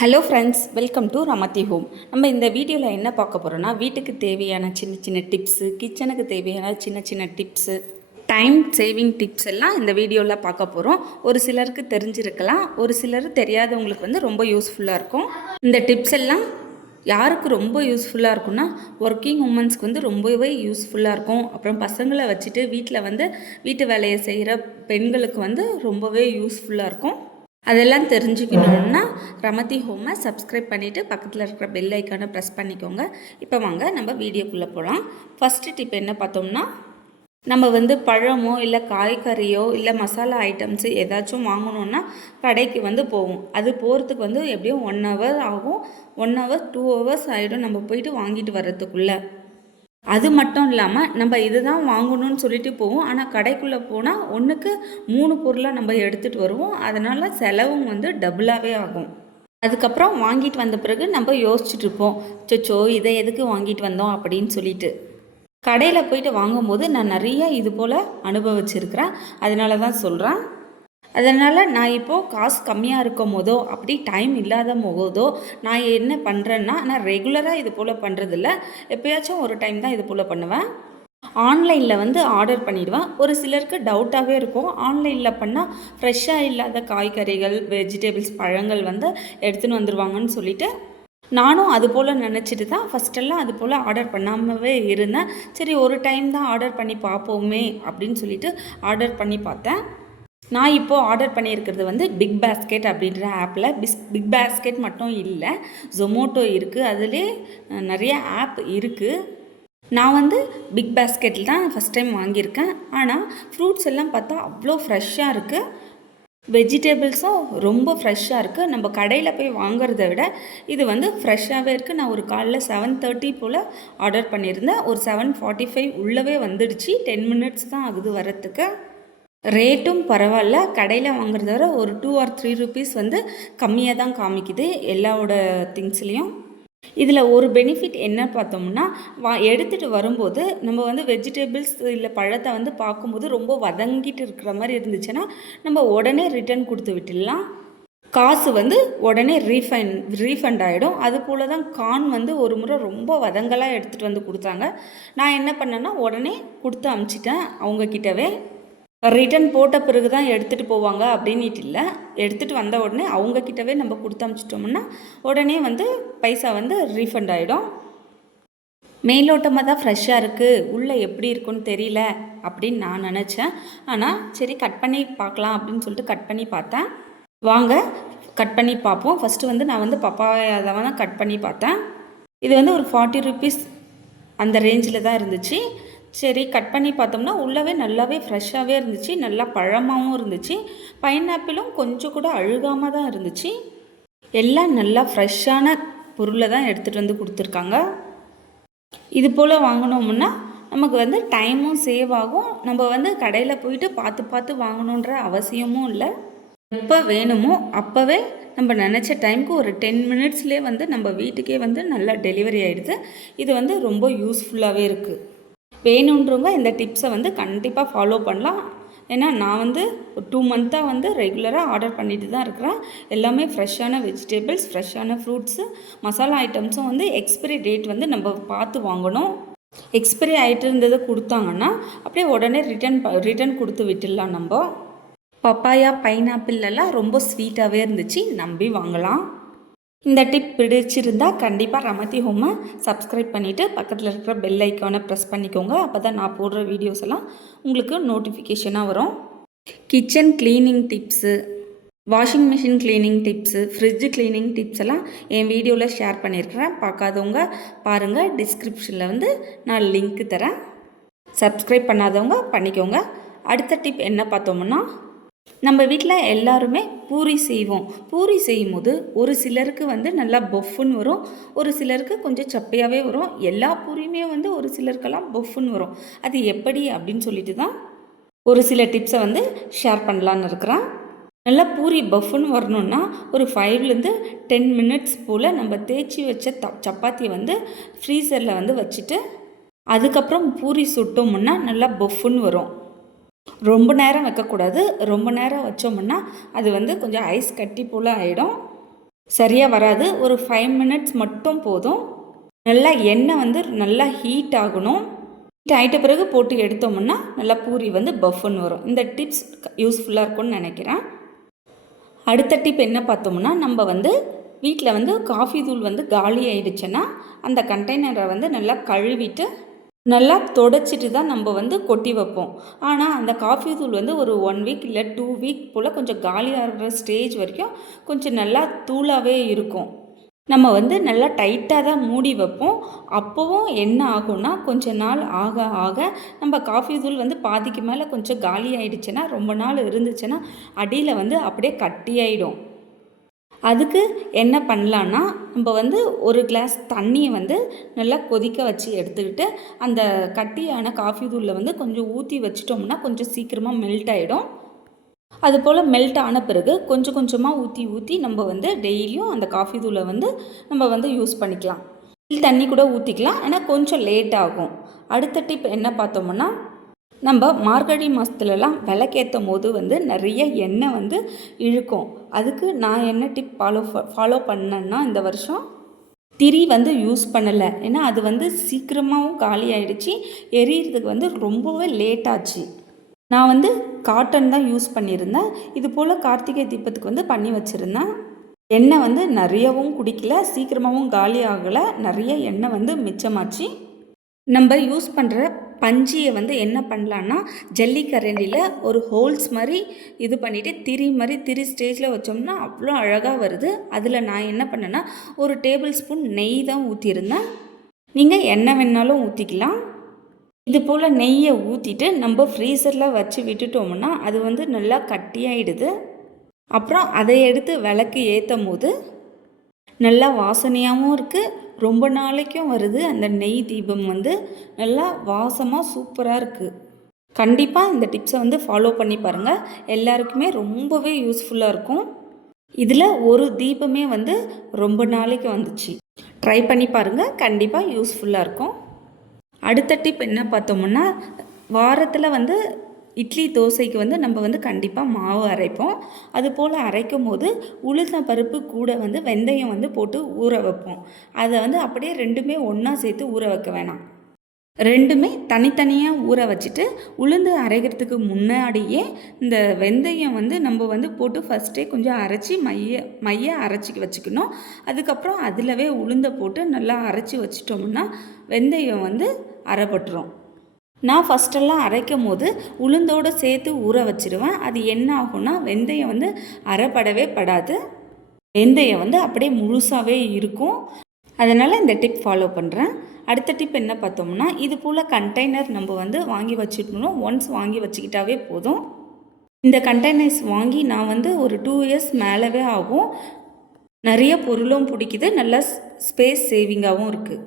Hello friends, welcome to Ramathi home. நம்ம இந்த வீடியோவில் என்ன பார்க்க போகிறோன்னா, வீட்டுக்கு தேவையான சின்ன சின்ன டிப்ஸு, கிச்சனுக்கு தேவையான சின்ன சின்ன டிப்ஸு, டைம் சேவிங் டிப்ஸ் எல்லாம் இந்த வீடியோவில் பார்க்க போகிறோம். ஒரு சிலருக்கு தெரிஞ்சிருக்கலாம், ஒரு சிலர் தெரியாதவங்களுக்கு ரொம்ப யூஸ்ஃபுல்லாக இருக்கும். இந்த டிப்ஸ் எல்லாம் யாருக்கு ரொம்ப யூஸ்ஃபுல்லாக இருக்கும்னா, ஒர்க்கிங் உமன்ஸ்க்கு ரொம்பவே யூஸ்ஃபுல்லாக இருக்கும். அப்புறம் பசங்களை வச்சுட்டு வீட்டில் வீட்டு வேலையை செய்கிற பெண்களுக்கு ரொம்பவே யூஸ்ஃபுல்லாக இருக்கும். அதெல்லாம் தெரிஞ்சுக்கணுன்னா ரமதி ஹோமை சப்ஸ்கிரைப் பண்ணிவிட்டு பக்கத்தில் இருக்கிற பெல் ஐக்கானை ப்ரெஸ் பண்ணிக்கோங்க. இப்போ வாங்க நம்ம வீடியோக்குள்ளே போகலாம். ஃபஸ்ட்டு டிப் என்ன பார்த்தோம்னா, நம்ம பழமோ இல்லை காய்கறியோ இல்லை மசாலா ஐட்டம்ஸு ஏதாச்சும் வாங்கணுன்னா கடைக்கு போவோம். அது போகிறதுக்கு எப்படியும் 1 ஹவர் ஆகும். 1 ஹவர் 2 ஹவர்ஸ் ஆகிடும் நம்ம போயிட்டு வாங்கிட்டு வர்றதுக்குள்ளே. அது மட்டும் இல்லாமல் நம்ம இதுதான் வாங்கணும்னு சொல்லிட்டு போவோம். ஆனால் கடைக்குள்ளே போனால் ஒன்றுக்கு 3 பொருளாக நம்ம எடுத்துகிட்டு வருவோம். அதனால் செலவும் டபுளாகவே ஆகும். அதுக்கப்புறம் வாங்கிட்டு வந்த பிறகு நம்ம யோசிச்சுட்டு இருப்போம், சொச்சோ இதை எதுக்கு வாங்கிட்டு வந்தோம் அப்படின்னு சொல்லிட்டு. கடையில் போயிட்டு வாங்கும்போது நான் நிறைய இது போல் அனுபவிச்சிருக்கிறேன். அதனால தான் சொல்கிறேன். அதனால் நான் இப்போது காசு கம்மியாக இருக்கும் போதோ அப்படி டைம் இல்லாத போதோ நான் என்ன பண்ணுறேன்னா, நான் ரெகுலராக இது போல் பண்ணுறதில்ல. எப்போயாச்சும் ஒரு டைம் தான் இது போல் பண்ணுவேன். ஆன்லைனில் ஆர்டர் பண்ணிவிடுவேன். ஒரு சிலருக்கு டவுட்டாகவே இருக்கும், ஆன்லைனில் பண்ணால் ஃப்ரெஷ்ஷாக இல்லாத காய்கறிகள், வெஜிடபிள்ஸ், பழங்கள் எடுத்துன்னு வந்துடுவாங்கன்னு சொல்லிட்டு நானும் அது போல் நினச்சிட்டு தான் ஃபஸ்ட்டெல்லாம் அது போல் ஆர்டர் பண்ணாமவே இருந்தேன். சரி ஒரு டைம் தான் ஆர்டர் பண்ணி பார்ப்போமே அப்படின்னு சொல்லிட்டு ஆர்டர் பண்ணி பார்த்தேன். நான் இப்போது ஆர்டர் பண்ணியிருக்கிறது பிக் பாஸ்கெட் அப்படின்ற ஆப்பில். பிக் பாஸ்கெட் மட்டும் இல்லை, ஜொமோட்டோ இருக்குது, அதிலே நிறைய ஆப் இருக்குது. நான் பிக் பாஸ்கெட்டில் தான் ஃபஸ்ட் டைம் வாங்கியிருக்கேன். ஆனால் ஃப்ரூட்ஸ் எல்லாம் பார்த்தா அவ்வளோ ஃப்ரெஷ்ஷாக இருக்குது. வெஜிடபிள்ஸும் ரொம்ப ஃப்ரெஷ்ஷாக இருக்குது. நம்ம கடையில் போய் வாங்குறத விட இது ஃப்ரெஷ்ஷாகவே இருக்குது. நான் ஒரு காலைல 7:30 போல் ஆர்டர் பண்ணியிருந்தேன். ஒரு 7:45 உள்ளவே வந்துடுச்சு. 10 மினிட்ஸ் தான் ஆகுது வரத்துக்கு. ரேட்டும் பரவாயில்ல. கடையில் வாங்குறத விட ஒரு 2 or 3 ருபீஸ் கம்மியாக தான் காமிக்குது எல்லாவோட திங்ஸ்லேயும். இதில் ஒரு பெனிஃபிட் என்ன பார்த்தோம்னா, எடுத்துகிட்டு வரும்போது நம்ம வெஜிடபிள்ஸ் இல்லை பழத்தை பார்க்கும்போது ரொம்ப வதங்கிட்டு இருக்கிற மாதிரி இருந்துச்சுன்னா நம்ம உடனே ரிட்டர்ன் கொடுத்து விட்டுடலாம். காசு உடனே ரீஃபண்ட் ஆகிடும். அது போல் தான் கார்ன் ஒரு முறை ரொம்ப வதங்கலாக எடுத்துகிட்டு கொடுத்தாங்க. நான் என்ன பண்ணேன்னா உடனே கொடுத்து அமுச்சிட்டேன். அவங்கக்கிட்டவே ரிட்டன் போட்ட பிறகு தான் எடுத்துகிட்டு போவாங்க அப்படின்ட்டு இல்லை, எடுத்துகிட்டு வந்த உடனே அவங்கக்கிட்டவே நம்ம கொடுத்து அனுப்பிச்சிட்டோம்னா உடனே பைசா ரீஃபண்ட் ஆகிடும். மேலோட்டமாக தான் ஃப்ரெஷ்ஷாக இருக்குது, உள்ளே எப்படி இருக்குன்னு தெரியல அப்படின்னு நான் நினச்சேன். ஆனால் சரி கட் பண்ணி பார்க்கலாம் அப்படின்னு சொல்லிட்டு கட் பண்ணி பார்த்தேன். வாங்க கட் பண்ணி பார்ப்போம். ஃபஸ்ட்டு நான் பப்பாயா தான் கட் பண்ணி பார்த்தேன். இது ஒரு 40 ருபீஸ் அந்த ரேஞ்சில் தான் இருந்துச்சு. சரி கட் பண்ணி பார்த்தோம்னா உள்ளவே நல்லாவே ஃப்ரெஷ்ஷாகவே இருந்துச்சு, நல்லா பழமாகவும் இருந்துச்சு. பைனாப்பிளும் கொஞ்சம் கூட அழுகாமல் தான் இருந்துச்சு. எல்லாம் நல்லா ஃப்ரெஷ்ஷான பொருளை தான் எடுத்துகிட்டு கொடுத்துருக்காங்க. இது போல் வாங்கினோம்னா நமக்கு டைமும் சேவ் ஆகும். நம்ம கடையில் போயிட்டு பார்த்து பார்த்து வாங்கணுன்ற அவசியமும் இல்லை. எப்போ வேணுமோ அப்போவே நம்ம நினச்ச டைமுக்கு ஒரு 10 மினிட்ஸ்லேயே நம்ம வீட்டுக்கே நல்லா டெலிவரி ஆகிடுது. இது ரொம்ப யூஸ்ஃபுல்லாகவே இருக்குது. வேணுன்றவங்க இந்த டிப்ஸை கண்டிப்பாக ஃபாலோ பண்ணலாம். ஏன்னா நான் ஒரு 2 மந்த்தாக ரெகுலராக ஆர்டர் பண்ணிட்டு தான் இருக்கிறேன். எல்லாமே ஃப்ரெஷ்ஷான வெஜிடபிள்ஸ், ஃப்ரெஷ்ஷான ஃப்ரூட்ஸு, மசாலா ஐட்டம்ஸும் எக்ஸ்பிரி டேட் நம்ம பார்த்து வாங்கணும். எக்ஸ்பிரி ஆகிட்டு இருந்ததை கொடுத்தாங்கன்னா அப்படியே உடனே ரிட்டன் கொடுத்து விட்டுடலாம். நம்ம பப்பாயா, பைனாப்பிள் எல்லாம் ரொம்ப ஸ்வீட்டாகவே இருந்துச்சு, நம்பி வாங்கலாம். இந்த டிப் பிடிச்சிருந்தால் கண்டிப்பாக ரமதி ஹோமை சப்ஸ்கிரைப் பண்ணிவிட்டு பக்கத்தில் இருக்கிற பெல் ஐக்கானை ப்ரெஸ் பண்ணிக்கோங்க. அப்போ தான் நான் போடுற வீடியோஸ் எல்லாம் உங்களுக்கு நோட்டிஃபிகேஷனாக வரும். Kitchen cleaning tips, washing machine cleaning tips, fridge cleaning tips எல்லாம் என் வீடியோவில் ஷேர் பண்ணியிருக்கிறேன். பார்க்காதவங்க பாருங்கள், டிஸ்கிரிப்ஷனில் நான் லிங்க்கு தரேன். சப்ஸ்கிரைப் பண்ணாதவங்க பண்ணிக்கோங்க. அடுத்த டிப் என்ன பார்த்தோம்னா, நம்ம வீட்டில் எல்லாருமே பூரி செய்வோம். பூரி செய்யும் போது ஒரு சிலருக்கு நல்லா பொஃப்னு வரும், ஒரு சிலருக்கு கொஞ்சம் சப்பையாகவே வரும். எல்லா பூரியுமே ஒரு சிலருக்கெல்லாம் பொஃப்னு வரும். அது எப்படி அப்படின்னு சொல்லிட்டு தான் ஒரு சில டிப்ஸை ஷேர் பண்ணலான்னு இருக்கிறேன். நல்லா பூரி பஃப்னு வரணுன்னா ஒரு 5-10 மினிட்ஸ் போல் நம்ம தேய்ச்சி வச்ச சப்பாத்தியை ஃப்ரீசரில் வச்சுட்டு அதுக்கப்புறம் பூரி சுட்டோம்னா நல்லா பஃப்னு வரும். ரொம்ப நேரம் வைக்கக்கூடாது. ரொம்ப நேரம் வச்சோம்னா அது கொஞ்சம் ஐஸ் கட்டி போல் ஆகிடும். சரியாக வராது. ஒரு 5 மினிட்ஸ் மட்டும் போதும். நல்லா எண்ணெய் வந்து நல்லா ஹீட் ஆகணும். ஹீட் ஆகிட்ட பிறகு போட்டு எடுத்தோம்னா நல்லா பூரி வந்து பஃப்னு வரும். இந்த டிப்ஸ் யூஸ்ஃபுல்லாக இருக்கும்னு நினைக்கிறேன். அடுத்த டிப் என்ன பார்த்தோம்னா, நம்ம வந்து வீட்டில் வந்து காஃபி தூள் வந்து காலி ஆயிடுச்சுன்னா அந்த கண்டெய்னரை வந்து நல்லா கழுவிட்டு நல்லா தொடச்சிட்டு தான் நம்ம வந்து கொட்டி வைப்போம். ஆனால் அந்த காஃபி தூள் வந்து ஒரு 1 வீக் இல்லை 2 வீக் போல் கொஞ்சம் காலியாகிற ஸ்டேஜ் வரைக்கும் கொஞ்சம் நல்லா தூளாகவே இருக்கும். நம்ம வந்து நல்லா டைட்டாக தான் மூடி வைப்போம். அப்போவும் என்ன ஆகும்னா கொஞ்ச நாள் ஆக ஆக நம்ம காஃபி தூள் வந்து பாதிக்கு மேலே கொஞ்சம் காலி ஆகிடுச்சுன்னா ரொம்ப நாள் இருந்துச்சுன்னா அடியில் வந்து அப்படியே கட்டியாயிடும். அதுக்கு என்ன பண்ணலான்னா, நம்ம வந்து ஒரு கிளாஸ் தண்ணியை வந்து நல்லா கொதிக்க வச்சு எடுத்துக்கிட்டு அந்த கட்டியான காஃபி தூளில் வந்து கொஞ்சம் ஊற்றி வச்சிட்டோம்னா கொஞ்சம் சீக்கிரமாக மெல்ட் ஆகிடும். அதுபோல் மெல்ட் ஆன பிறகு கொஞ்சம் கொஞ்சமாக ஊற்றி ஊற்றி நம்ம வந்து டெய்லியும் அந்த காஃபி தூளை வந்து நம்ம வந்து யூஸ் பண்ணிக்கலாம். தண்ணி கூட ஊற்றிக்கலாம், ஆனால் கொஞ்சம் லேட் ஆகும். அடுத்த டிப் என்ன பார்த்தோம்னா, நம்ம மார்கழி மாதத்துலலாம் விளக்கேற்றும் போது வந்து நிறைய எண்ணெய் வந்து இழுக்கும். அதுக்கு நான் என்ன டிப் ஃபாலோ பண்ணேன்னா, இந்த வருஷம் திரி வந்து யூஸ் பண்ணலை. ஏன்னா அது வந்து சீக்கிரமாகவும் காலி ஆகிடுச்சி, எரியறதுக்கு வந்து ரொம்பவே லேட் ஆச்சு. நான் வந்து காட்டன் தான் யூஸ் பண்ணியிருந்தேன். இது போல் கார்த்திகை தீபத்துக்கு வந்து பண்ணி வச்சுருந்தேன். எண்ணெய் வந்து நிறையவும் குடிக்கல, சீக்கிரமாகவும் காலி ஆகலை, நிறைய எண்ணெய் வந்து மிச்சமாச்சு. நம்ம யூஸ் பண்ணுற பஞ்சியை வந்து என்ன பண்ணலான்னா, ஜல்லிக்கரண்டியில் ஒரு ஹோல்ஸ் மாதிரி இது பண்ணிவிட்டு திரி ஸ்டேஜில் வச்சோம்னா அவ்வளோ அழகாக வருது. அதில் நான் என்ன பண்ணேன்னா, ஒரு டேபிள் ஸ்பூன் நெய் தான் ஊற்றியிருந்தேன். நீங்கள் எண்ணெய் வேணாலும் ஊற்றிக்கலாம். இது போல் நெய்யை ஊற்றிட்டு நம்ம ஃப்ரீசரில் வச்சு விட்டுட்டோம்னா அது வந்து நல்லா கட்டியாயிடுது. அப்புறம் அதை எடுத்து விளக்கு ஏற்றும் போது நல்லா வாசனையாகவும் இருக்குது, ரொம்ப நாளைக்கும் வருது. அந்த நெய் தீபம் வந்து நல்லா வாசமாக சூப்பராக இருக்குது. கண்டிப்பாக இந்த டிப்ஸை வந்து ஃபாலோ பண்ணி பாருங்கள், எல்லாருக்குமே ரொம்பவே யூஸ்ஃபுல்லாக இருக்கும். இதில் ஒரு தீபமே வந்து ரொம்ப நாளைக்கு வந்துச்சு. ட்ரை பண்ணி பாருங்கள், கண்டிப்பாக யூஸ்ஃபுல்லாக இருக்கும். அடுத்த டிப் என்ன பார்த்தோம்னா, வாரத்தில் வந்து இட்லி தோசைக்கு வந்து நம்ம வந்து கண்டிப்பாக மாவு அரைப்போம். அதுபோல் அரைக்கும் போது உளுந்த பருப்பு கூட வந்து வெந்தயம் வந்து போட்டு ஊற வைப்போம். அதை வந்து அப்படியே ரெண்டுமே ஒன்றா சேர்த்து ஊற வைக்க வேணாம். ரெண்டுமே தனித்தனியாக ஊற வச்சுட்டு உளுந்து அரைக்கிறதுக்கு முன்னாடியே இந்த வெந்தயம் வந்து நம்ம வந்து போட்டு ஃபஸ்ட்டே கொஞ்சம் அரைச்சி மைய அரைச்சி வச்சுக்கணும். அதுக்கப்புறம் அதிலவே உளுந்தை போட்டு நல்லா அரைச்சி வச்சிட்டோம்னா வெந்தயம் வந்து அரைப்பட்டுரும். நான் ஃபஸ்ட்டெல்லாம் அரைக்கும் போது உளுந்தோடு சேர்த்து ஊற வச்சுருவேன். அது என்ன ஆகும்னா வெந்தயம் வந்து அரைப்படவே படாது, வெந்தயம் வந்து அப்படியே முழுசாகவே இருக்கும். அதனால் இந்த டிப் ஃபாலோ பண்ணுறேன். அடுத்த டிப் என்ன பார்த்தோம்னா, இது போல் கண்டெய்னர் நம்ம வந்து வாங்கி வச்சுக்கணும். ஒன்ஸ் வாங்கி வச்சுக்கிட்டாவே போதும். இந்த கண்டெய்னர்ஸ் வாங்கி நான் வந்து ஒரு 2 இயர்ஸ் மேலவே ஆகும். நிறைய பொருளும் பிடிக்குது, நல்லா ஸ்பேஸ் சேவிங்காகவும் இருக்குது.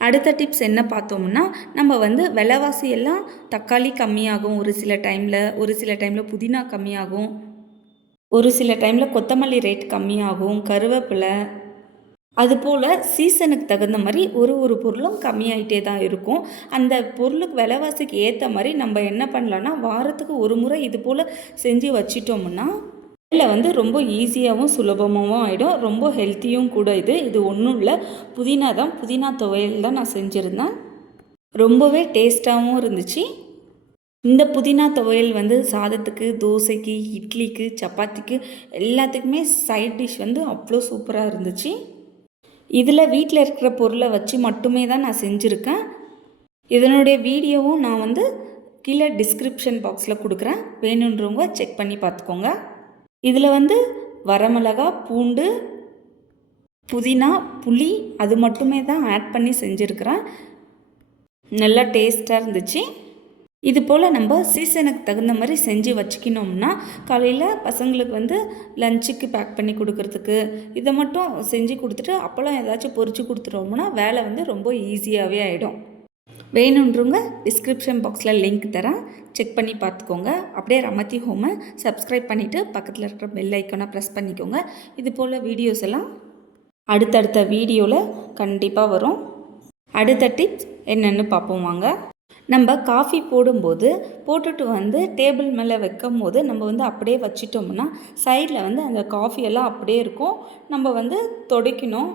அடுத்த டிப்ஸ் என்ன பார்த்தோம்னா, நம்ம வந்து விலைவாசி எல்லாம் தக்காளி கம்மியாகும் ஒரு சில டைமில் புதினா கம்மியாகும், ஒரு சில டைமில் கொத்தமல்லி ரேட் கம்மியாகும், கருவேப்பிலை, அதுபோல் சீசனுக்கு தகுந்த மாதிரி ஒரு பொருளும் கம்மியாயிட்டே தான் இருக்கும். அந்த பொருளுக்கு விலைவாசிக்கு ஏற்ற மாதிரி நம்ம என்ன பண்ணலான்னா, வாரத்துக்கு ஒரு முறை இது போல் செஞ்சு வச்சிட்டோம்னா இதில் வந்து ரொம்ப ஈஸியாகவும் சுலபமாகவும் ஆகிடும். ரொம்ப ஹெல்த்தியும் கூட. இது ஒன்றும் இல்லை, புதினா துவையல் தான் நான் செஞ்சுருந்தேன். ரொம்பவே டேஸ்ட்டாகவும் இருந்துச்சு. இந்த புதினா துவையல் வந்து சாதத்துக்கு, தோசைக்கு, இட்லிக்கு, சப்பாத்திக்கு எல்லாத்துக்குமே சைட் டிஷ் வந்து அவ்வளோ சூப்பராக இருந்துச்சு. இதில் வீட்டில் இருக்கிற பொருளை வச்சு மட்டுமே தான் நான் செஞ்சுருக்கேன். இதனுடைய வீடியோவும் நான் வந்து கீழே டிஸ்கிரிப்ஷன் பாக்ஸில் கொடுக்குறேன், வேணுன்றவங்க செக் பண்ணி பார்த்துக்கோங்க. இதில் வந்து வரமிளகா, பூண்டு, புதினா, புளி அது மட்டுமே தான் ஆட் பண்ணி செஞ்சுருக்கிறேன். நல்லா டேஸ்ட்டாக இருந்துச்சு. இது போல் நம்ம சீசனுக்கு தகுந்த மாதிரி செஞ்சு வச்சுக்கணும்னா காலையில் பசங்களுக்கு வந்து லஞ்சுக்கு பேக் பண்ணி கொடுக்கறதுக்கு இதை மட்டும் செஞ்சு கொடுத்துட்டு அப்போலாம் ஏதாச்சும் பொரிச்சு கொடுத்துட்டோம்னா வேலை வந்து ரொம்ப ஈஸியாகவே ஆகிடும். வேணுன்றவங்க டிஸ்கிரிப்ஷன் பாக்ஸில் லிங்க் தரேன், செக் பண்ணி பார்த்துக்கோங்க. அப்படியே ரமதி ஹோமை சப்ஸ்கிரைப் பண்ணிவிட்டு பக்கத்தில் இருக்கிற பெல் ஐக்கானை ப்ரெஸ் பண்ணிக்கோங்க. இது போல் வீடியோஸ் எல்லாம் அடுத்தடுத்த வீடியோவில் கண்டிப்பாக வரும். அடுத்த டிப்ஸ் என்னென்னு பார்ப்போம் வாங்க. நம்ம காஃபி போடும்போது போட்டுட்டு வந்து டேபிள் மேலே வைக்கும்போது நம்ம வந்து அப்படியே வச்சிட்டோம்னா சைடில் வந்து அந்த காஃபியெல்லாம் அப்படியே இருக்கும். நம்ம வந்து துடைக்கணும்.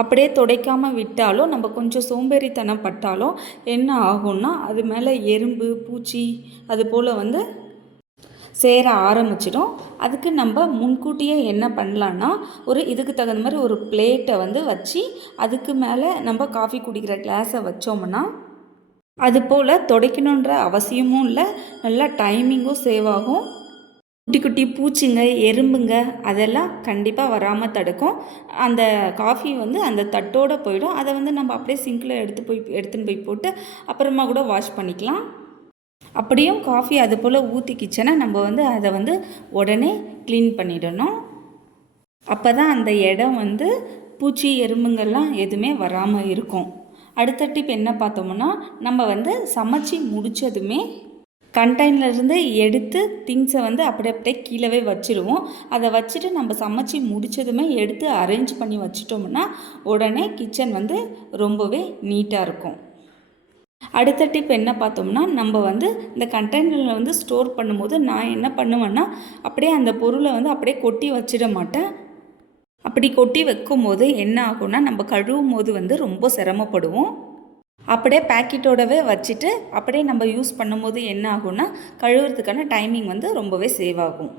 அப்படியே துடைக்காமல் விட்டாலும் நம்ம கொஞ்சம் சோம்பேறித்தனம் பட்டாலும் என்ன ஆகும்னா அது மேலே எறும்பு பூச்சி அது போல் வந்து சேர ஆரம்பிச்சிடும். அதுக்கு நம்ம முன்கூட்டியே என்ன பண்ணலான்னா இதுக்கு தகுந்த மாதிரி ஒரு பிளேட்டை வந்து வச்சு அதுக்கு மேலே நம்ம காஃபி குடிக்கிற கிளாஸை வச்சோம்னா அது போல் துடைக்கணுன்ற அவசியமும் இல்லை, நல்லா டைமிங்கும் சேவ் ஆகும். குட்டி குட்டி பூச்சிங்க எறும்புங்க அதெல்லாம் கண்டிப்பாக வராமல் தடுக்கும். அந்த காஃபி வந்து அந்த தட்டோடு போயிடும். அதை வந்து நம்ம அப்படியே சிங்கில் எடுத்துன்னு போய் போட்டு அப்புறமா கூட வாஷ் பண்ணிக்கலாம். அப்படியும் காஃபி அது போல் ஊற்றிக்கிச்சேன்னா நம்ம வந்து அதை வந்து உடனே க்ளீன் பண்ணிடணும். அப்போ தான் அந்த இடம் வந்து பூச்சி எறும்புங்கள்லாம் எதுவுமே வராமல் இருக்கும். அடுத்த டிப் என்ன பார்த்தோம்னா நம்ம வந்து சமைச்சி முடித்ததுமே கண்டெய்னர்லேருந்து எடுத்து திங்ஸை வந்து அப்படியே கீழே வச்சுருவோம். அதை வச்சுட்டு நம்ம சமைச்சி முடித்ததுமே எடுத்து அரேஞ்ச் பண்ணி வச்சிட்டோம்னா உடனே கிச்சன் வந்து ரொம்பவே நீட்டாக இருக்கும். அடுத்த டிப் என்ன பார்த்தோம்னா நம்ம வந்து இந்த கண்டெய்னரில் வந்து ஸ்டோர் பண்ணும்போது நான் என்ன பண்ணுவேன்னா அப்படியே அந்த பொருளை வந்து அப்படியே கொட்டி வச்சிட மாட்டேன். அப்படி கொட்டி வைக்கும்போது என்ன ஆகும்னா நம்ம கழுவும் போது வந்து ரொம்ப சிரமப்படுவோம். அப்படியே பேக்கெட்டோடவே வச்சுட்டு அப்படியே நம்ம யூஸ் பண்ணும்போது என்ன ஆகும்னா கழுவுறதுக்கான டைமிங் வந்து ரொம்பவே சேவ் ஆகும்.